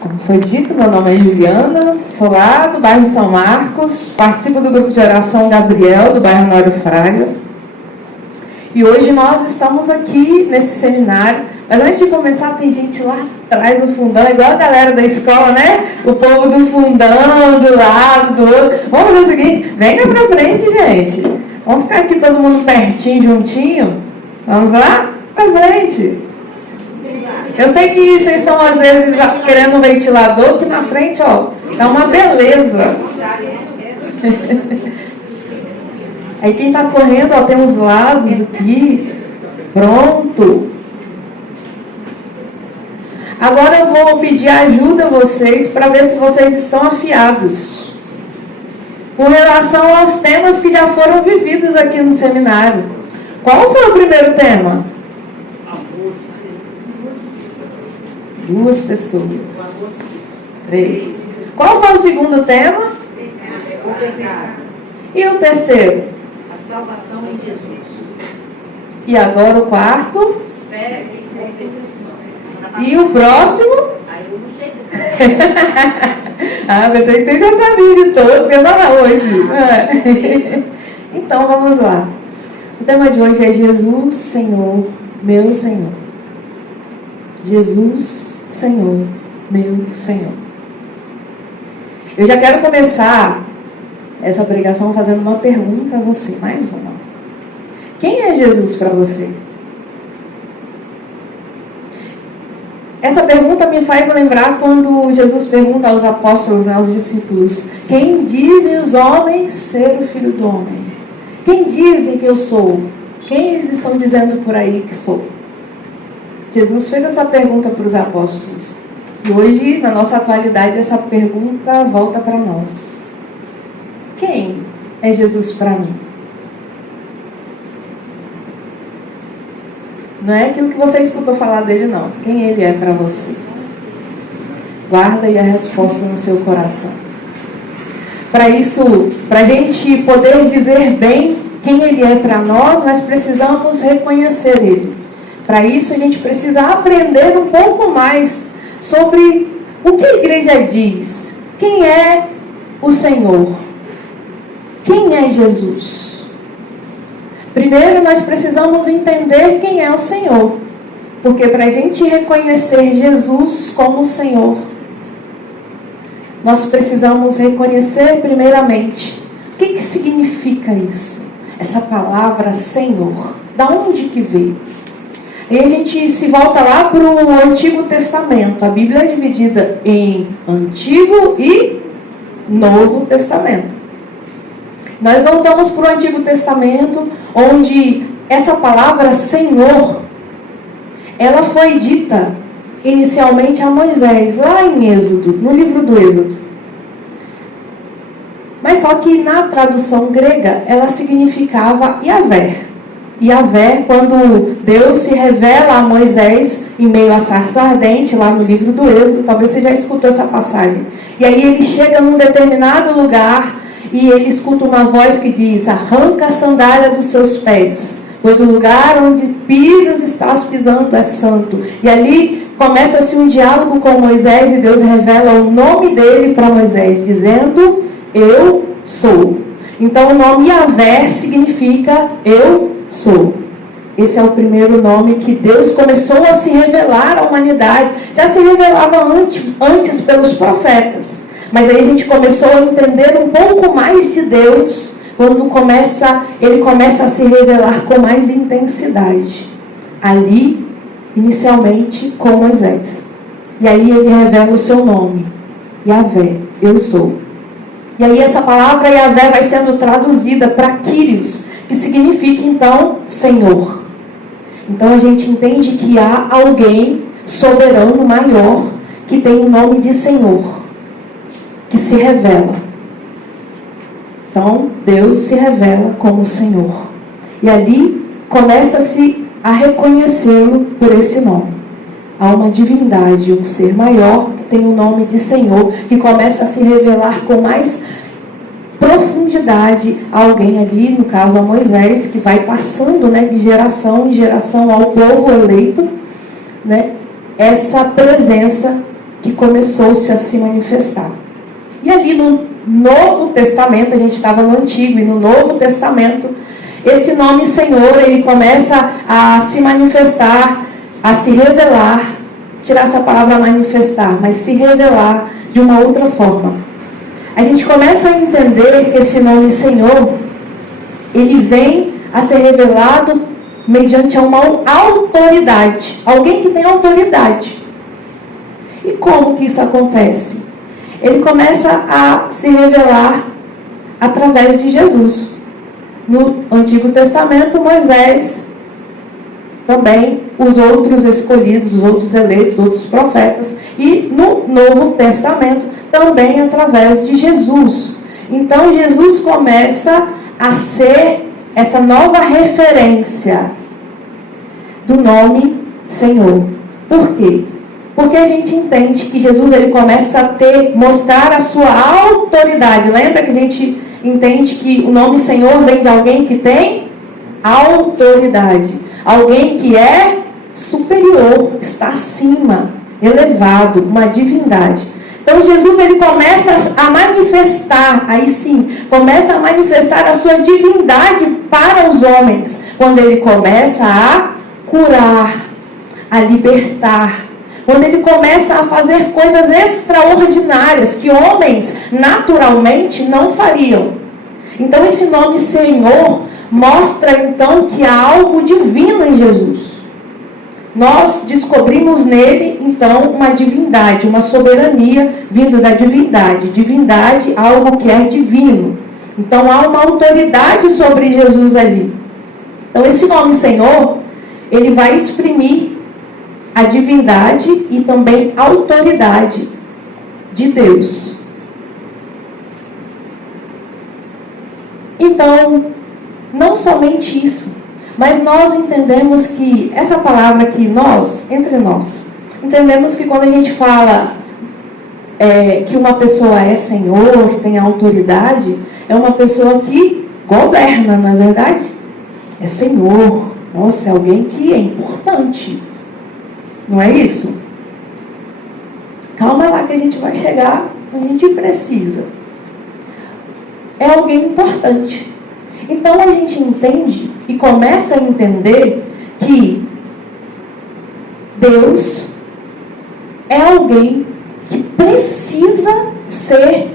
Como foi dito, meu nome é Juliana, sou lá do bairro São Marcos, participo do grupo de oração Gabriel, do bairro Honório Fraga. E hoje nós estamos aqui nesse seminário, mas antes de começar tem gente lá atrás no fundão, igual a galera da escola, né? O povo do fundão, do lado, do outro. Vamos fazer o seguinte, venha pra frente, gente. Vamos ficar aqui todo mundo pertinho, juntinho. Vamos lá? Pra frente. Eu sei que vocês estão às vezes querendo um ventilador, que na frente, ó, tá uma beleza. Aí quem está correndo, ó, tem uns lagos aqui. Pronto. Agora eu vou pedir ajuda a vocês para ver se vocês estão afiados com relação aos temas que já foram vividos aqui no seminário. Qual foi o primeiro tema? Duas pessoas. 3. Qual foi o segundo tema? O pecado. E o terceiro? A salvação em Jesus. E agora o quarto? Fé e confissão. E o próximo? Aí eu não sei. Ah, mas você já sabia de todos, que eu estava hoje. Então vamos lá. O tema de hoje é Jesus, Senhor, meu Senhor. Jesus, Senhor, meu Senhor. Eu já quero começar essa pregação fazendo uma pergunta a você, mais uma. Quem é Jesus para você? Essa pergunta me faz lembrar quando Jesus pergunta aos apóstolos, né, aos discípulos: quem dizem os homens ser o Filho do Homem? Quem dizem que eu sou? Quem eles estão dizendo por aí que sou? Jesus fez essa pergunta para os apóstolos. E hoje, na nossa atualidade, essa pergunta volta para nós. Quem é Jesus para mim? Não é aquilo que você escutou falar dele, não. Quem ele é para você? Guarda aí a resposta no seu coração. Para isso, para a gente poder dizer bem quem ele é para nós precisamos reconhecer ele. Para isso, a gente precisa aprender um pouco mais sobre o que a igreja diz. Quem é o Senhor? Quem é Jesus? Primeiro, nós precisamos entender quem é o Senhor. Porque para a gente reconhecer Jesus como Senhor, nós precisamos reconhecer primeiramente o que significa isso? Essa palavra Senhor. Da onde que veio? E a gente se volta lá para o Antigo Testamento. A Bíblia é dividida em Antigo e Novo Testamento. Nós voltamos para o Antigo Testamento, onde essa palavra Senhor, ela foi dita inicialmente a Moisés, lá em Êxodo, no livro do Êxodo. Mas só que na tradução grega, ela significava Yahvé. Yahvé, quando Deus se revela a Moisés em meio à sarça ardente, lá no livro do Êxodo, talvez você já escutou essa passagem. E aí ele chega num determinado lugar e ele escuta uma voz que diz: arranca a sandália dos seus pés, pois o lugar onde pisas estás pisando é santo. E ali começa-se um diálogo com Moisés e Deus revela o nome dele para Moisés, dizendo: eu sou. Então o nome Yahvé significa eu sou. Esse é o primeiro nome que Deus começou a se revelar à humanidade. Já se revelava antes pelos profetas. Mas aí a gente começou a entender um pouco mais de Deus quando ele começa a se revelar com mais intensidade. Ali, inicialmente, com Moisés. E aí ele revela o seu nome. Yahvé, eu sou. E aí essa palavra Yahvé vai sendo traduzida para Kyrios, que significa então Senhor. Então a gente entende que há alguém soberano maior que tem o nome de Senhor, que se revela. Então Deus se revela como Senhor. E ali começa-se a reconhecê-lo por esse nome. Há uma divindade, um ser maior que tem o nome de Senhor, que começa a se revelar com mais profundidade a alguém ali, no caso a Moisés, que vai passando, né, de geração em geração ao povo eleito, né, essa presença que começou-se a se manifestar. E ali no Novo Testamento, a gente estava no Antigo e no Novo Testamento, esse nome Senhor, ele começa a se manifestar, a se revelar, tirar essa palavra manifestar, mas se revelar de uma outra forma. A gente começa a entender que esse nome Senhor, ele vem a ser revelado mediante uma autoridade, alguém que tem autoridade. E como que isso acontece? Ele começa a se revelar através de Jesus. No Antigo Testamento, Moisés, também os outros escolhidos, os outros eleitos, os outros profetas. E no Novo Testamento, também através de Jesus. Então, Jesus começa a ser essa nova referência do nome Senhor. Por quê? Porque a gente entende que Jesus ele começa a mostrar a sua autoridade. Lembra que a gente entende que o nome Senhor vem de alguém que tem autoridade. Alguém que é superior, está acima, elevado, uma divindade. Então Jesus ele começa a manifestar, aí sim, começa a manifestar a sua divindade para os homens. Quando ele começa a curar, a libertar. Quando ele começa a fazer coisas extraordinárias que homens naturalmente não fariam. Então esse nome Senhor mostra então que há algo divino em Jesus. Nós descobrimos nele então uma divindade, uma soberania vindo da divindade. Divindade, algo que é divino. Então há uma autoridade sobre Jesus ali. Então esse nome Senhor, ele vai exprimir a divindade e também a autoridade de Deus. Então, não somente isso, mas nós entendemos que essa palavra aqui, nós, entre nós, entendemos que quando a gente fala que uma pessoa é Senhor, tem autoridade, é uma pessoa que governa, não é verdade? É Senhor. Nossa, é alguém que é importante. Não é isso? Calma lá que a gente vai chegar onde a gente precisa. É alguém importante. Então a gente entende e começa a entender que Deus é alguém que precisa ser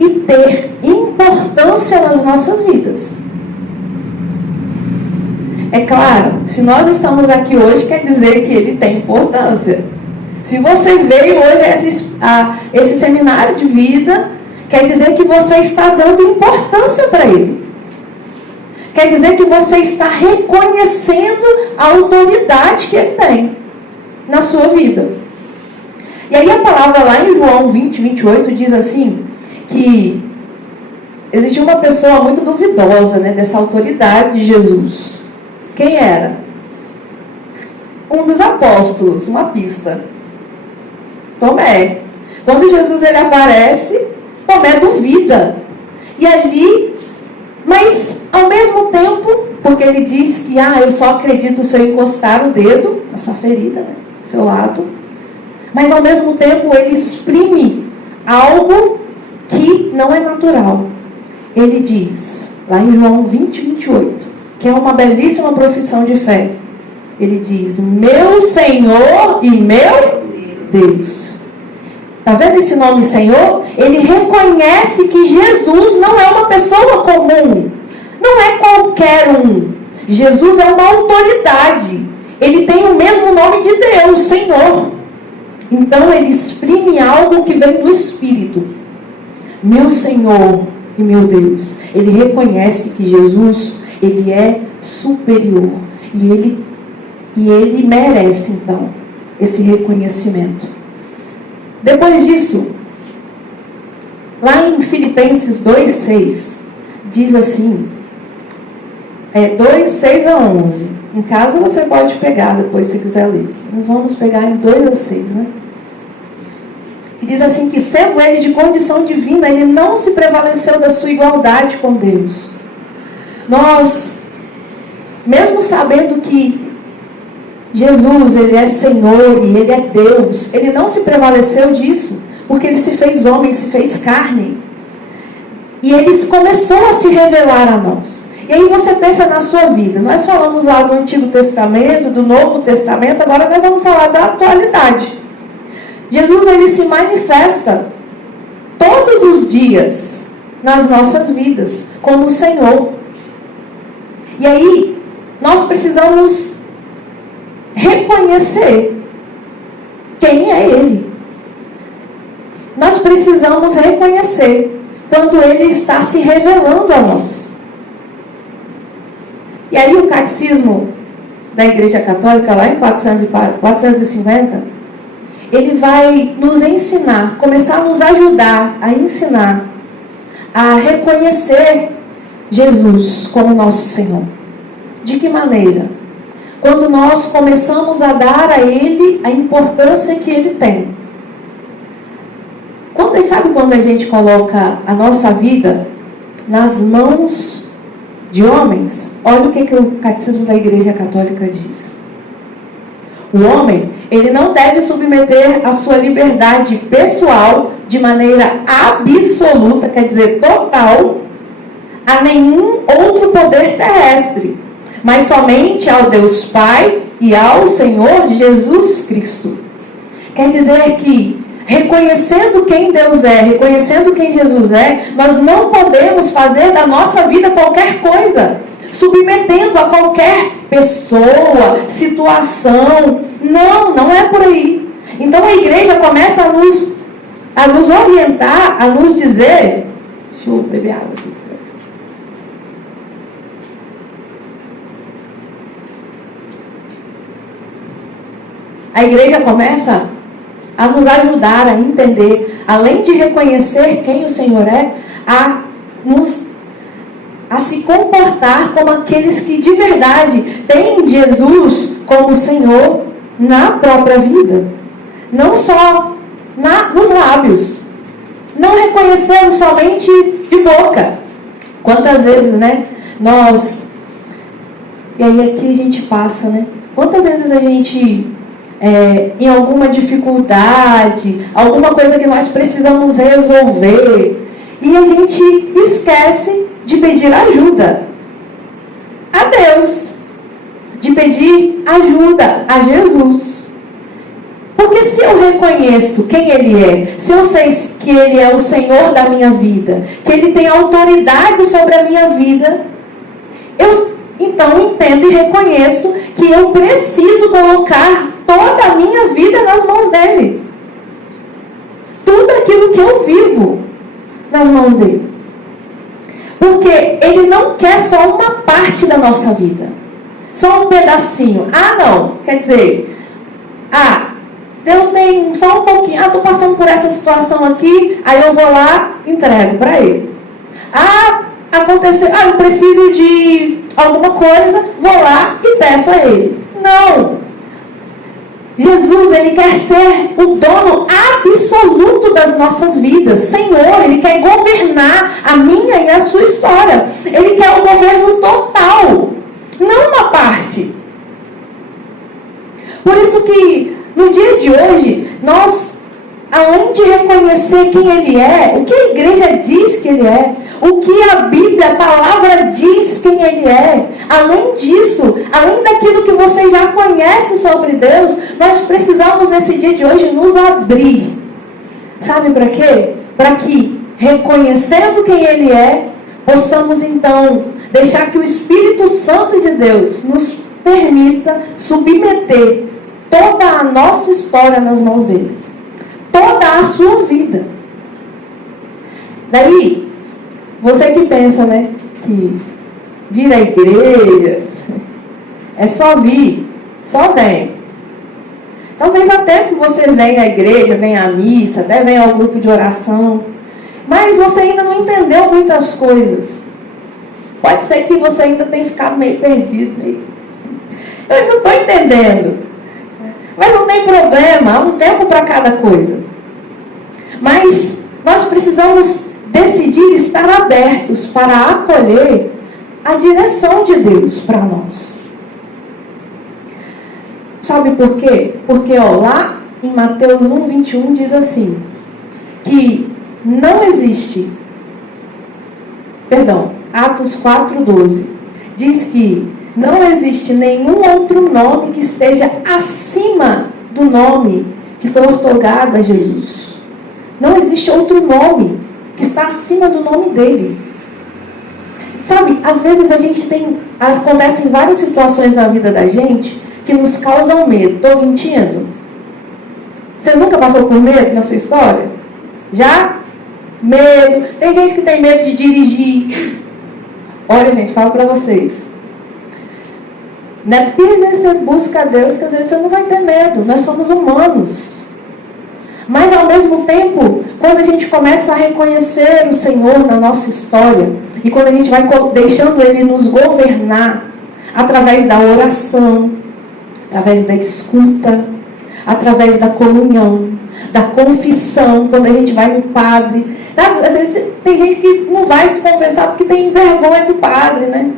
e ter importância nas nossas vidas. É claro, se nós estamos aqui hoje, quer dizer que ele tem importância. Se você veio hoje a esse seminário de vida, quer dizer que você está dando importância para ele. Quer dizer que você está reconhecendo a autoridade que ele tem na sua vida. E aí a palavra lá em João 20, 28 diz assim, que existia uma pessoa muito duvidosa, né, dessa autoridade de Jesus. Quem era? Um dos apóstolos, uma pista. Tomé. Quando Jesus ele aparece, Tomé duvida. E ali, mas ao mesmo tempo, porque ele diz que eu só acredito se eu encostar o dedo na sua ferida, né, no seu lado. Mas ao mesmo tempo ele exprime algo que não é natural. Ele diz, lá em João 20, 28, que é uma belíssima profissão de fé. Ele diz, meu Senhor e meu Deus. Está vendo esse nome Senhor? Ele reconhece que Jesus não é uma pessoa comum. Não é qualquer um. Jesus é uma autoridade. Ele tem o mesmo nome de Deus, Senhor. Então ele exprime algo que vem do Espírito. Meu Senhor e meu Deus. Ele reconhece que Jesus, ele é superior. E ele merece, então, esse reconhecimento. Depois disso, lá em Filipenses 2:6, diz assim, 2:6 a 11. Em casa você pode pegar depois, se quiser ler. Nós vamos pegar em 2:6, né? Que diz assim, que sendo ele de condição divina, ele não se prevaleceu da sua igualdade com Deus. Nós, mesmo sabendo que Jesus, Ele é Senhor e Ele é Deus. Ele não se prevaleceu disso, porque Ele se fez homem, se fez carne. E Ele começou a se revelar a nós. E aí você pensa na sua vida. Nós falamos lá do Antigo Testamento, do Novo Testamento, agora nós vamos falar da atualidade. Jesus, Ele se manifesta todos os dias nas nossas vidas, como o Senhor. E aí, nós precisamos reconhecer quem é Ele. Nós precisamos reconhecer quando Ele está se revelando a nós. E aí o Catecismo da Igreja Católica, lá em 450, ele vai nos ensinar, começar a nos ajudar a ensinar, a reconhecer Jesus como nosso Senhor. De que maneira? Quando nós começamos a dar a Ele a importância que Ele tem. Sabe quando a gente coloca a nossa vida nas mãos de homens? Olha o que o Catecismo da Igreja Católica diz. O homem, ele não deve submeter a sua liberdade pessoal de maneira absoluta, quer dizer, total, a nenhum outro poder terrestre, mas somente ao Deus Pai e ao Senhor Jesus Cristo. Quer dizer que, reconhecendo quem Deus é, reconhecendo quem Jesus é, nós não podemos fazer da nossa vida qualquer coisa, submetendo a qualquer pessoa, situação. Não é por aí. Então a igreja começa a nos orientar, a nos dizer... Deixa eu beber água aqui. A igreja começa a nos ajudar a entender, além de reconhecer quem o Senhor é, a se comportar como aqueles que de verdade têm Jesus como Senhor na própria vida. Não só nos lábios. Não reconhecê-lo somente de boca. Quantas vezes, e aí aqui a gente passa, quantas vezes a gente... em alguma dificuldade, alguma coisa que nós precisamos resolver, e a gente esquece de pedir ajuda a Deus, de pedir ajuda a Jesus. Porque se eu reconheço quem Ele é, se eu sei que Ele é o Senhor da minha vida, que Ele tem autoridade sobre a minha vida, eu então entendo e reconheço que eu preciso colocar toda a minha vida nas mãos dele. Tudo aquilo que eu vivo nas mãos dele. Porque ele não quer só uma parte da nossa vida. Só um pedacinho. Não. Quer dizer, Deus tem só um pouquinho. Estou passando por essa situação aqui, aí eu vou lá e entrego para ele. Aconteceu, eu preciso de alguma coisa, vou lá e peço a ele. Não. Jesus, Ele quer ser o dono absoluto das nossas vidas. Senhor, Ele quer governar a minha e a sua história. Ele quer o governo total, não uma parte. Por isso que, no dia de hoje, nós, além de reconhecer quem Ele é, o que a igreja diz que Ele é, o que a Bíblia, a palavra diz quem Ele é, além disso, além daquilo que você já conhece sobre Deus, nós precisamos nesse dia de hoje nos abrir. Sabe para quê? Para que, reconhecendo quem Ele é, possamos então deixar que o Espírito Santo de Deus nos permita submeter toda a nossa história nas mãos dele. Toda a sua vida. Daí, você que pensa, que vir à igreja é só vir, só vem. Talvez até que você venha à igreja, venha à missa, até venha ao grupo de oração, mas você ainda não entendeu muitas coisas. Pode ser que você ainda tenha ficado meio perdido, eu não estou entendendo. Mas não tem problema, há um tempo para cada coisa. Mas nós precisamos decidir estar abertos para acolher a direção de Deus para nós. Sabe por quê? Porque lá em Mateus 1:21 diz assim, que não existe, Atos 4:12, diz que não existe nenhum outro nome que esteja acima do nome que foi outorgado a Jesus. Não existe outro nome que está acima do nome dele. Sabe, às vezes acontecem várias situações na vida da gente que nos causam medo. Estou mentindo? Você nunca passou por medo na sua história? Já? Medo. Tem gente que tem medo de dirigir. Olha, gente, falo para vocês. Não é porque às vezes você busca a Deus que às vezes você não vai ter medo. Nós somos humanos. Mas ao mesmo tempo, quando a gente começa a reconhecer o Senhor na nossa história, e quando a gente vai deixando Ele nos governar, através da oração, através da escuta, através da comunhão, da confissão, quando a gente vai no padre. Sabe? Às vezes tem gente que não vai se confessar porque tem vergonha do padre, né?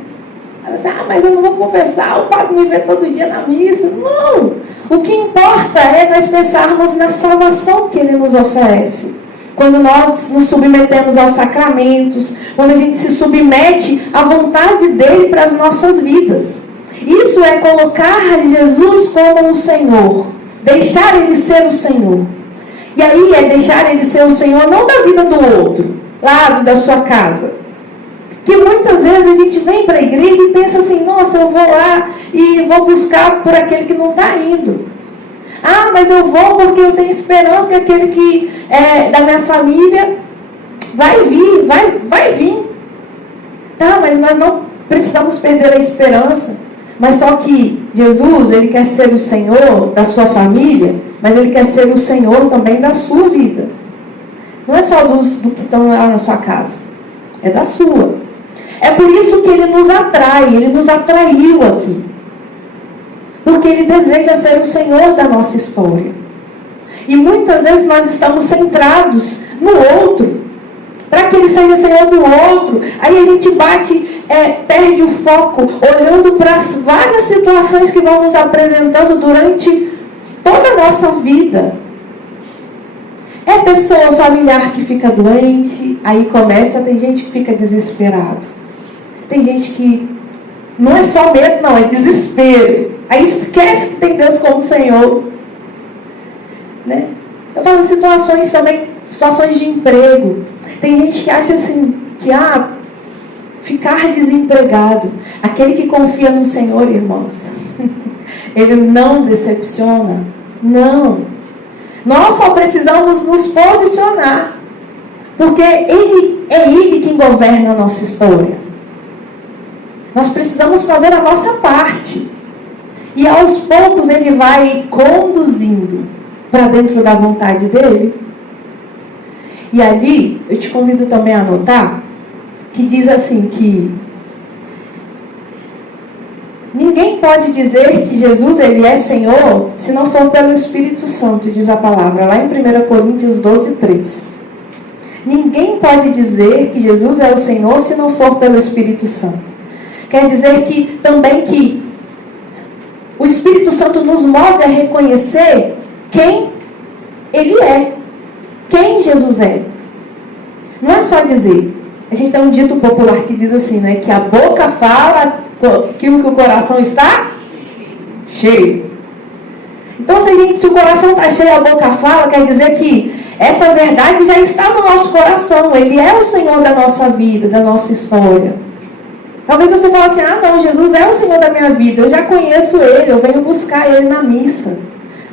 Aí você, mas eu não vou confessar, o padre me vê todo dia na missa. Não! O que importa é nós pensarmos na salvação que Ele nos oferece. Quando nós nos submetemos aos sacramentos, quando a gente se submete à vontade dEle para as nossas vidas. Isso é colocar Jesus como o Senhor. Deixar Ele ser o Senhor. E aí é deixar Ele ser o Senhor não da vida do outro, lá da sua casa. Que muitas vezes a gente vem para a igreja e pensa assim, nossa, eu vou lá e vou buscar por aquele que não está indo. Ah, mas eu vou porque eu tenho esperança que aquele que é da minha família vai vir, vai vir. Tá, mas nós não precisamos perder a esperança. Mas só que Jesus, Ele quer ser o Senhor da sua família, mas Ele quer ser o Senhor também da sua vida. Não é só do que estão lá na sua casa, é da sua. É por isso que Ele nos atrai, Ele nos atraiu aqui. Porque Ele deseja ser o Senhor da nossa história. E muitas vezes nós estamos centrados no outro, para que Ele seja Senhor do outro. Aí a gente perde o foco, olhando para as várias situações que vão nos apresentando durante toda a nossa vida. É pessoa familiar que fica doente, aí tem gente que fica desesperado. Tem gente que não é só medo, não, é desespero. Aí esquece que tem Deus como Senhor. Né? Eu falo situações também, situações de emprego. Tem gente que acha assim, que ficar desempregado. Aquele que confia no Senhor, irmãos, Ele não decepciona. Não. Nós só precisamos nos posicionar. Porque é Ele quem governa a nossa história. Nós precisamos fazer a nossa parte. E aos poucos Ele vai conduzindo para dentro da vontade dEle. E ali, eu te convido também a anotar, que diz assim que ninguém pode dizer que Jesus Ele é Senhor se não for pelo Espírito Santo, diz a palavra, lá em 1 Coríntios 12:3. Ninguém pode dizer que Jesus é o Senhor se não for pelo Espírito Santo. Quer dizer que também que o Espírito Santo nos move a reconhecer quem Ele é, quem Jesus é. Não é só dizer. A gente tem um dito popular que diz assim, né? Que a boca fala aquilo que o coração está cheio. Então, se o coração está cheio, a boca fala, quer dizer que essa verdade já está no nosso coração. Ele é o Senhor da nossa vida, da nossa história. Talvez você fale assim, não, Jesus é o Senhor da minha vida. Eu já conheço Ele, eu venho buscar Ele na missa.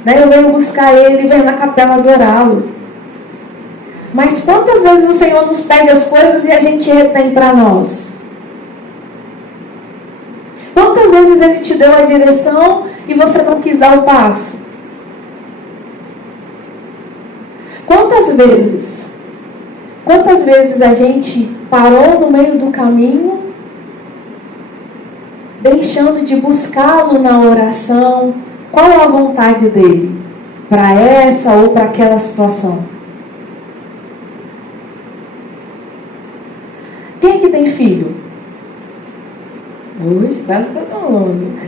Né? Eu venho buscar Ele, venho na capela adorá-lo. Mas quantas vezes o Senhor nos pede as coisas e a gente retém para nós? Quantas vezes Ele te deu a direção e você não quis dar o passo? Quantas vezes a gente parou no meio do caminho, deixando de buscá-lo na oração? Qual é a vontade dEle? Para essa ou para aquela situação? Quem que tem filho? Hoje, quase todo mundo.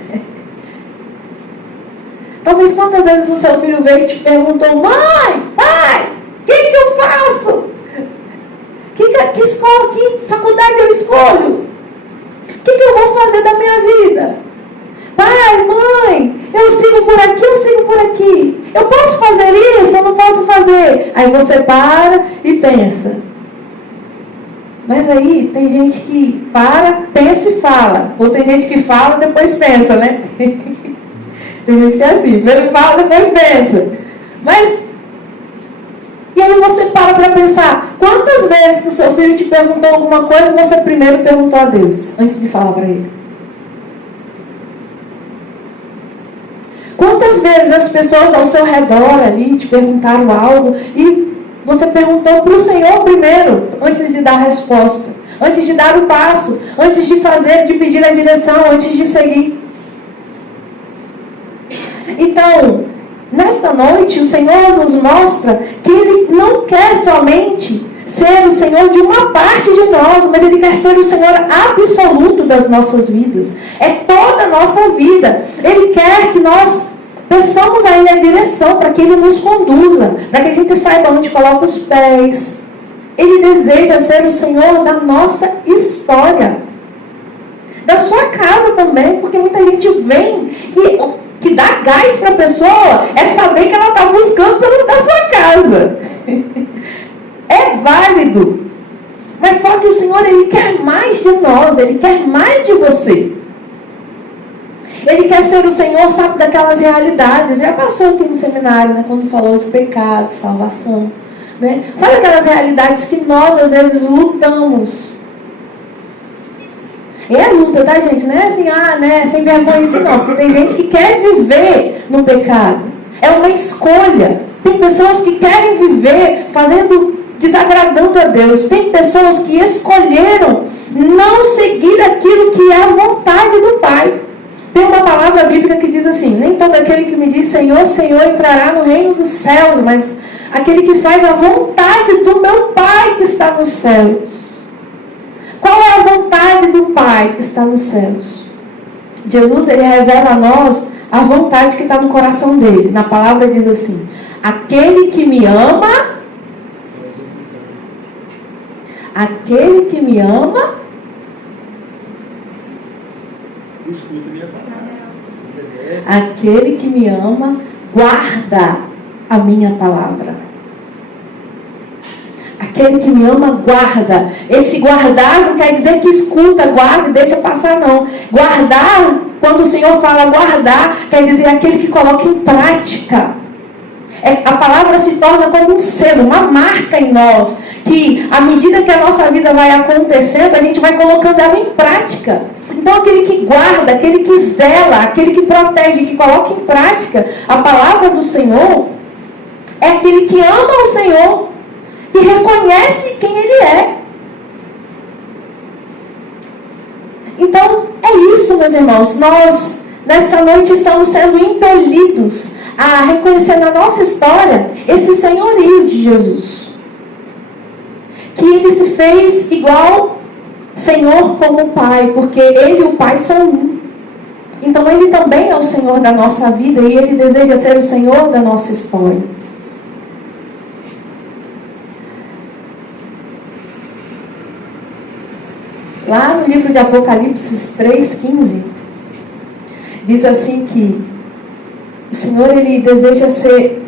Talvez quantas vezes o seu filho veio e te perguntou: mãe, pai, o que eu faço? Que escola, que faculdade eu escolho? O que eu vou fazer da minha vida? Pai, mãe, eu sigo por aqui, eu sigo por aqui. Eu posso fazer isso, eu não posso fazer. Aí você para e pensa. Mas aí tem gente que para, pensa e fala. Ou tem gente que fala e depois pensa, né? Tem gente que é assim, primeiro fala, depois pensa. Mas, e aí você para pensar, quantas vezes que o seu filho te perguntou alguma coisa, você primeiro perguntou a Deus, antes de falar para ele? Quantas vezes as pessoas ao seu redor ali te perguntaram algo e você perguntou para o Senhor primeiro, antes de dar a resposta, antes de dar o passo, antes de fazer, de pedir a direção, antes de seguir? Então, nesta noite, o Senhor nos mostra que Ele não quer somente ser o Senhor de uma parte de nós, mas Ele quer ser o Senhor absoluto das nossas vidas. É toda a nossa vida. Ele quer que nós peçamos a Ele a direção para que Ele nos conduza, para que a gente saiba onde coloca os pés. Ele deseja ser o Senhor da nossa história, da sua casa também, porque muita gente vem que dá gás para a pessoa é saber que ela está buscando pelos da sua casa. É válido. Mas só que o Senhor, Ele quer mais de nós, Ele quer mais de você. Ele quer ser o Senhor, sabe, daquelas realidades. Já passou aqui no seminário, né, quando falou de pecado, salvação. Né? Sabe aquelas realidades que nós, às vezes, lutamos. É luta, tá, gente? Não é assim, né, sem vergonha isso não. Porque tem gente que quer viver no pecado. É uma escolha. Tem pessoas que querem viver desagradando a Deus. Tem pessoas que escolheram não seguir aquilo que é a vontade do Pai. Tem uma palavra bíblica que diz assim: nem todo aquele que me diz Senhor, Senhor entrará no reino dos céus, mas aquele que faz a vontade do meu Pai que está nos céus. Qual é a vontade do Pai que está nos céus? Jesus, Ele revela a nós a vontade que está no coração dele. Na palavra diz assim: aquele que me ama, escuta minha palavra. Aquele que me ama, guarda a minha palavra. Aquele que me ama, guarda. Esse guardar não quer dizer que escuta, guarda e deixa passar, não. Guardar, quando o Senhor fala guardar, quer dizer aquele que coloca em prática. A palavra se torna como um selo, uma marca em nós, que à medida que a nossa vida vai acontecendo, a gente vai colocando ela em prática. Então aquele que guarda, aquele que zela, aquele que protege, que coloca em prática a palavra do Senhor, é aquele que ama o Senhor, que reconhece quem Ele é. Então, é isso, meus irmãos. Nós, nesta noite, estamos sendo impelidos a reconhecer na nossa história esse senhorio de Jesus. Que Ele se fez igual Senhor como o Pai, porque Ele e o Pai são um. Então, Ele também é o Senhor da nossa vida e Ele deseja ser o Senhor da nossa história. Lá no livro de Apocalipse 3,15, diz assim que o Senhor, Ele deseja ser,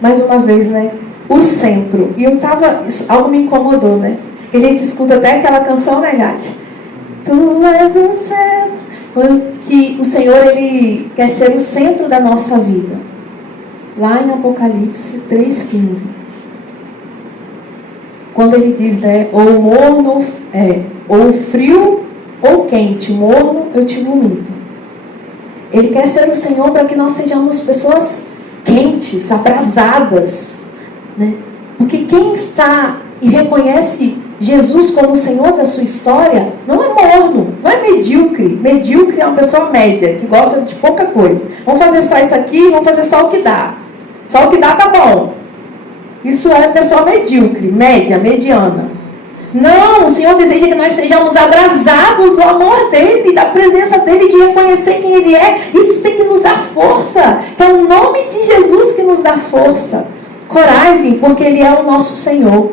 mais uma vez, né, o centro. E algo me incomodou, né? Que a gente escuta até aquela canção, né, Gati? Tu és o centro. Que o Senhor, Ele quer ser o centro da nossa vida. Lá em Apocalipse 3,15. Quando Ele diz, né, ou morno, ou frio ou quente, morno, eu te vomito. Ele quer ser o Senhor para que nós sejamos pessoas quentes, abrasadas, né? Porque quem está e reconhece Jesus como o Senhor da sua história, não é morno, não é medíocre. Medíocre é uma pessoa média, que gosta de pouca coisa. Vamos fazer só isso aqui, vamos fazer só o que dá. Só o que dá tá bom. Isso é pessoa medíocre, média, mediana. Não, o Senhor deseja que nós sejamos abrasados do amor dEle, da presença dEle, de reconhecer quem Ele é. Isso tem que nos dar força. É o nome de Jesus que nos dá força. Coragem, porque Ele é o nosso Senhor.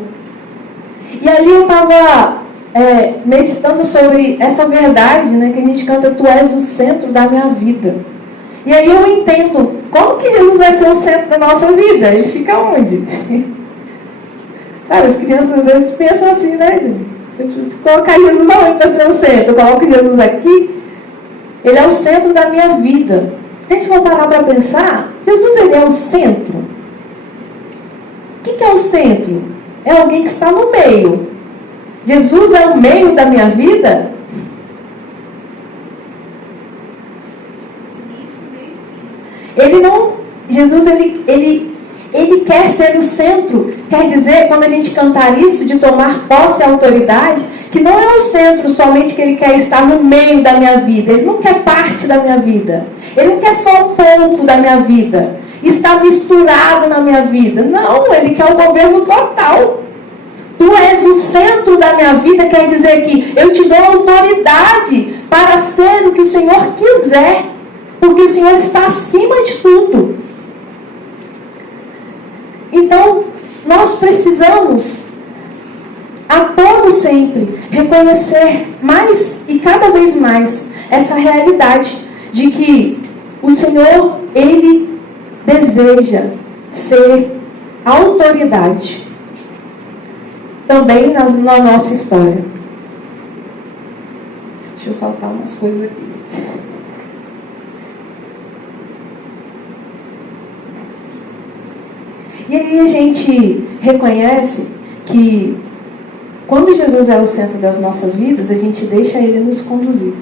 E ali eu estava meditando sobre essa verdade, né, que a gente canta, Tu és o centro da minha vida. E aí eu entendo, como que Jesus vai ser o centro da nossa vida? Ele fica onde? Sabe, as crianças às vezes pensam assim, né, gente? Colocar Jesus aonde para ser o centro? Eu coloco Jesus aqui, Ele é o centro da minha vida. Se a gente for parar para pensar, Jesus, Ele é o centro. O que é o centro? É alguém que está no meio. Jesus é o meio da minha vida? Jesus, ele quer ser o centro. Quer dizer, quando a gente cantar isso, de tomar posse e autoridade, que não é o centro somente que Ele quer estar no meio da minha vida. Ele não quer parte da minha vida. Ele não quer só um ponto da minha vida. Estar misturado na minha vida. Não, Ele quer o governo total. Tu és o centro da minha vida, quer dizer que eu te dou autoridade para ser o que o Senhor quiser. Porque o Senhor está acima de tudo. Então, nós precisamos, a todo sempre, reconhecer mais e cada vez mais essa realidade de que o Senhor, Ele deseja ser autoridade também na nossa história. Deixa eu saltar umas coisas aqui. E aí a gente reconhece que quando Jesus é o centro das nossas vidas, a gente deixa Ele nos conduzir.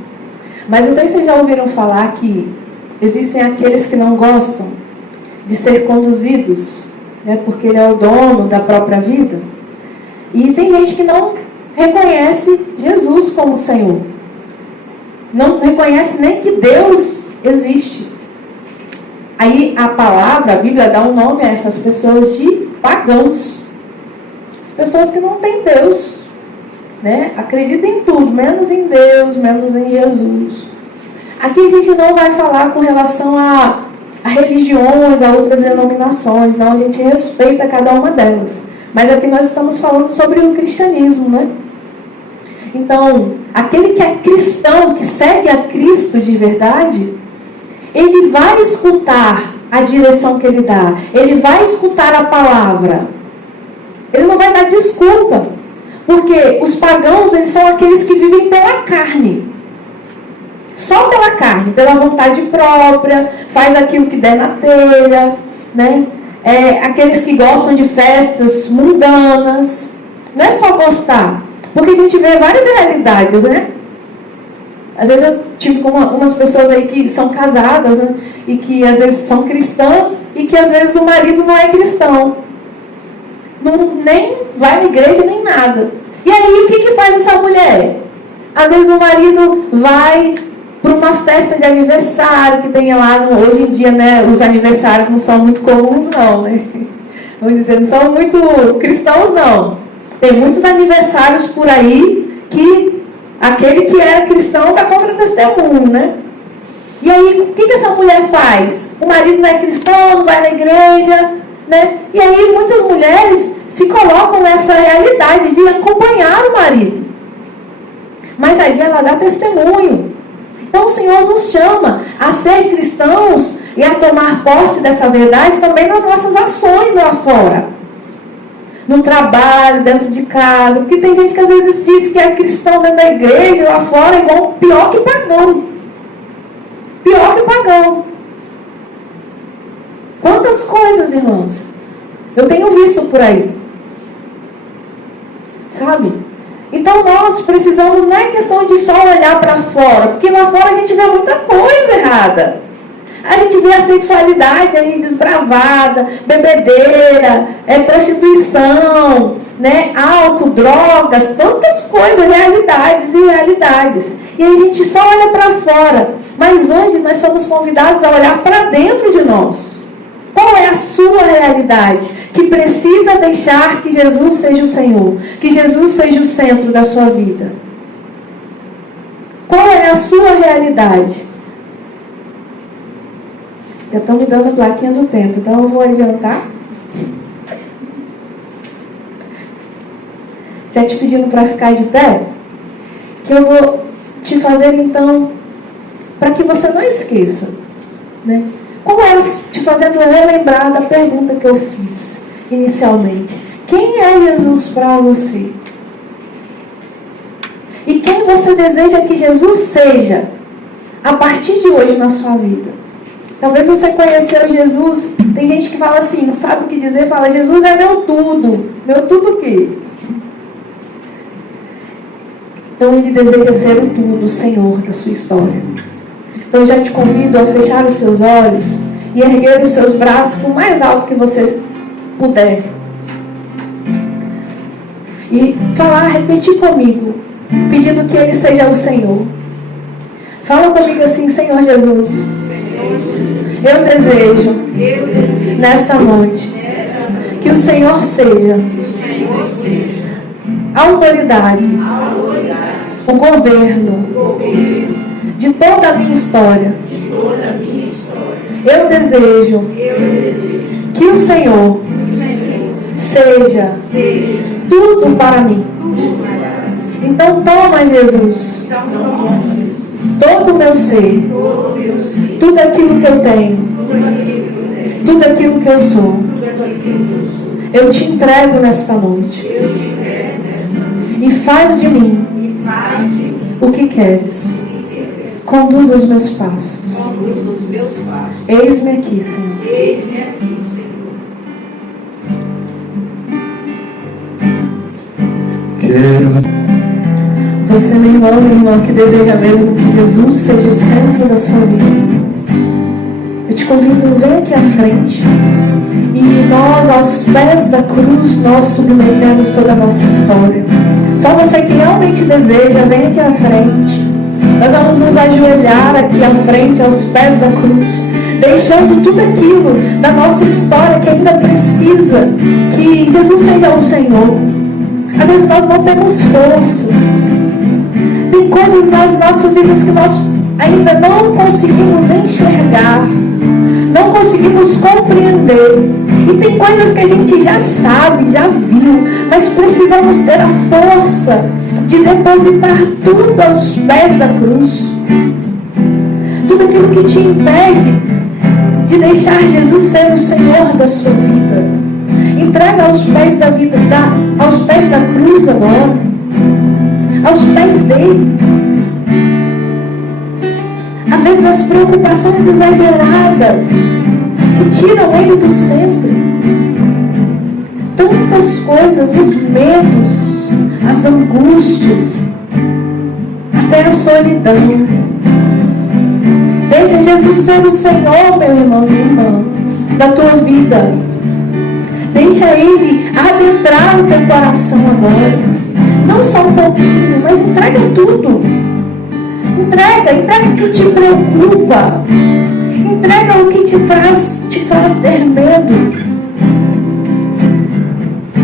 Mas não sei se vocês já ouviram falar que existem aqueles que não gostam de ser conduzidos, né, porque Ele é o dono da própria vida. E tem gente que não reconhece Jesus como Senhor. Não reconhece nem que Deus existe. Aí a palavra, a Bíblia dá um nome a essas pessoas de pagãos. As pessoas que não têm Deus, né? Acreditam em tudo, menos em Deus, menos em Jesus. Aqui a gente não vai falar com relação a religiões, a outras denominações, não, a gente respeita cada uma delas. Mas aqui nós estamos falando sobre o cristianismo, né? Então, aquele que é cristão, que segue a Cristo de verdade, ele vai escutar a direção que Ele dá. Ele vai escutar a palavra. Ele não vai dar desculpa. Porque os pagãos, eles são aqueles que vivem pela carne. Só pela carne, pela vontade própria, faz aquilo que der na telha, né? Aqueles que gostam de festas mundanas. Não é só gostar. Porque a gente vê várias realidades, né? Às vezes eu tive com umas pessoas aí que são casadas, né? E que às vezes são cristãs e que às vezes o marido não é cristão. Nem vai na igreja nem nada. E aí o que faz essa mulher? Às vezes o marido vai para uma festa de aniversário que tem lá, hoje em dia, né, os aniversários não são muito comuns não, né? Vamos dizer, não são muito cristãos não. Tem muitos aniversários por aí que aquele que era cristão dá contra-testemunho, né? E aí, o que essa mulher faz? O marido não é cristão, não vai na igreja, né? E aí, muitas mulheres se colocam nessa realidade de acompanhar o marido. Mas aí ela dá testemunho. Então, o Senhor nos chama a ser cristãos e a tomar posse dessa verdade também nas nossas ações lá fora. No trabalho, dentro de casa. Porque tem gente que às vezes diz que é cristão dentro da igreja, lá fora, igual pior que pagão. Pior que pagão. Quantas coisas, irmãos, eu tenho visto por aí. Sabe? Então nós precisamos, não é questão de só olhar para fora, porque lá fora a gente vê muita coisa errada. A gente vê a sexualidade aí desbravada, bebedeira, prostituição, né, álcool, drogas, tantas coisas, realidades e realidades. E a gente só olha para fora. Mas hoje nós somos convidados a olhar para dentro de nós. Qual é a sua realidade que precisa deixar que Jesus seja o Senhor, que Jesus seja o centro da sua vida? Qual é a sua realidade? Já estão me dando a plaquinha do tempo, então eu vou adiantar. Já te pedindo para ficar de pé, que eu vou te fazer então, para que você não esqueça, né? Como é te fazendo relembrar da pergunta que eu fiz inicialmente. Quem é Jesus para você? E quem você deseja que Jesus seja a partir de hoje na sua vida? Talvez você conheceu Jesus, tem gente que fala assim, não sabe o que dizer, fala, Jesus é meu tudo. Meu tudo o quê? Então Ele deseja ser o tudo, o Senhor da sua história. Então eu já te convido a fechar os seus olhos e erguer os seus braços o mais alto que você puder. E falar, repetir comigo, pedindo que Ele seja o Senhor. Fala comigo assim, Senhor Jesus, eu desejo nesta noite que o Senhor seja a autoridade, o governo de toda a minha história. Eu desejo que o Senhor seja tudo para mim. Então toma, Jesus, todo o meu ser, tudo aquilo que eu tenho, tudo aquilo que eu sou, eu te entrego nesta noite. E faz de mim o que queres. Conduz os meus passos. Eis-me aqui, Senhor. Você, meu irmão, minha irmã, que deseja mesmo que Jesus seja o centro da sua vida, eu te convido, vem aqui à frente. E nós, aos pés da cruz, nós submetemos toda a nossa história. Só você que realmente deseja, vem aqui à frente. Nós vamos nos ajoelhar aqui à frente, aos pés da cruz, deixando tudo aquilo da nossa história que ainda precisa que Jesus seja o Senhor. Às vezes nós não temos forças. Tem coisas nas nossas vidas que nós ainda não conseguimos enxergar, não conseguimos compreender. E tem coisas que a gente já sabe, já viu, mas precisamos ter a força de depositar tudo aos pés da cruz. Tudo aquilo que te impede de deixar Jesus ser o Senhor da sua vida. Entrega aos pés da vida, aos pés da cruz agora, aos pés dele. Às vezes as preocupações exageradas que tiram ele do centro. Tantas coisas, os medos, as angústias, até a solidão. Deixa Jesus ser o Senhor, meu irmão, minha irmã, da tua vida. Deixa Ele adentrar o teu coração agora. Não só um pouquinho, mas entrega tudo. Entrega o que te preocupa. Entrega o que te faz ter medo.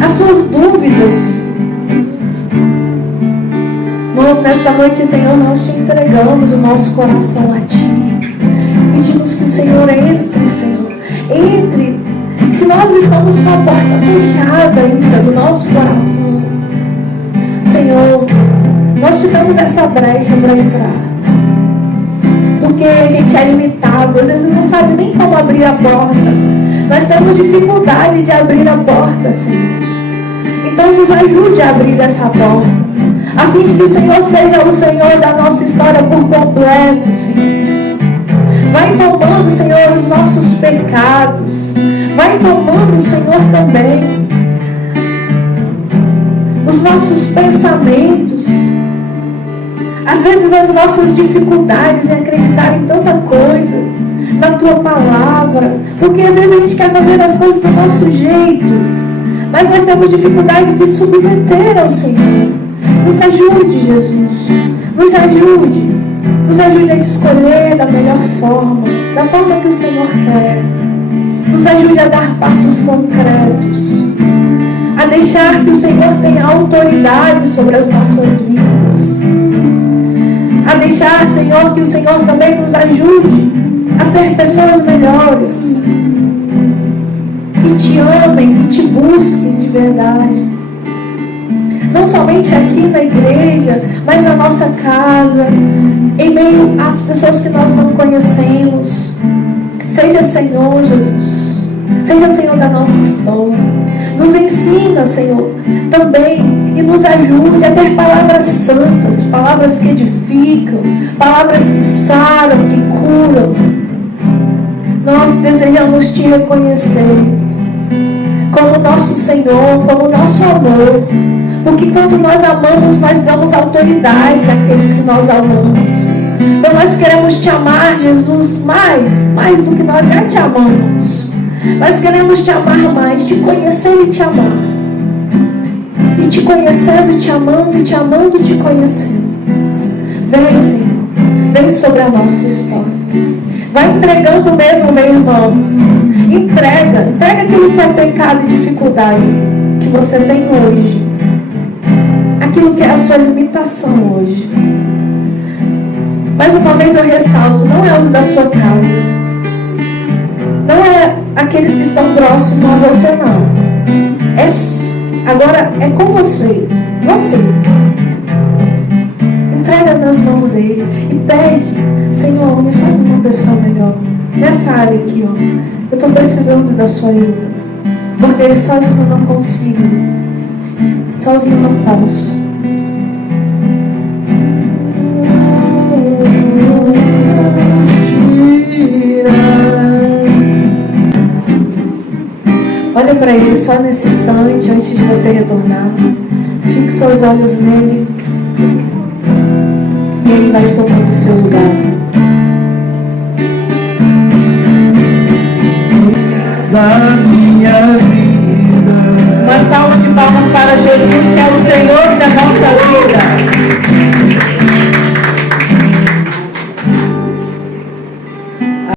As suas dúvidas. Nós, nesta noite, Senhor, nós te entregamos o nosso coração a Ti. Pedimos que o Senhor entre, Senhor. Entre. Se nós estamos com a porta fechada ainda do nosso coração, Senhor, nós te damos essa brecha para entrar. Porque a gente é limitado, às vezes não sabe nem como abrir a porta. Nós temos dificuldade de abrir a porta, Senhor. Então nos ajude a abrir essa porta, a fim de que o Senhor seja o Senhor da nossa história por completo, Senhor. Vai tomando, Senhor, os nossos pecados. Vai tomando, Senhor, também os nossos pensamentos. Às vezes as nossas dificuldades em acreditar em tanta coisa, na Tua palavra. Porque às vezes a gente quer fazer as coisas do nosso jeito, mas nós temos dificuldade de submeter ao Senhor. Nos ajude, Jesus. Nos ajude. Nos ajude a escolher da melhor forma, da forma que o Senhor quer. Nos ajude a dar passos concretos, a deixar que o Senhor tenha autoridade sobre as nossas vidas, a deixar, Senhor, que o Senhor também nos ajude a ser pessoas melhores, que te amem, que te busquem de verdade. Não somente aqui na igreja, mas na nossa casa, em meio às pessoas que nós não conhecemos. Seja Senhor Jesus, seja Senhor da nossa história. Nos ensina, Senhor, também, e nos ajude a ter palavras santas, palavras que edificam, palavras que saram, que curam. Nós desejamos te reconhecer como nosso Senhor, como nosso amor. Porque quando nós amamos, nós damos autoridade àqueles que nós amamos. Então nós queremos te amar, Jesus, mais do que nós já te amamos. Nós queremos te amar mais, te conhecer e te amar. E te conhecendo, te amando, e te amando e te conhecendo. Vem, Senhor, vem sobre a nossa história. Vai entregando mesmo, meu irmão. Entrega aquilo que é pecado e dificuldade que você tem hoje. Aquilo que é a sua limitação hoje. Mais uma vez eu ressalto, não é os da sua casa. Não é aqueles que estão próximos a você, não. Agora é com você. Você. Entrega nas mãos dele e pede, Senhor, me faz uma pessoa melhor. Nessa área aqui, ó. Eu estou precisando da sua ajuda. Porque sozinho eu não consigo. Sozinho eu não posso. Olha para ele só nesse instante, antes de você retornar. Fixe os olhos nele. E ele vai tomando o seu lugar. Da minha vida. Uma salva de palmas para Jesus.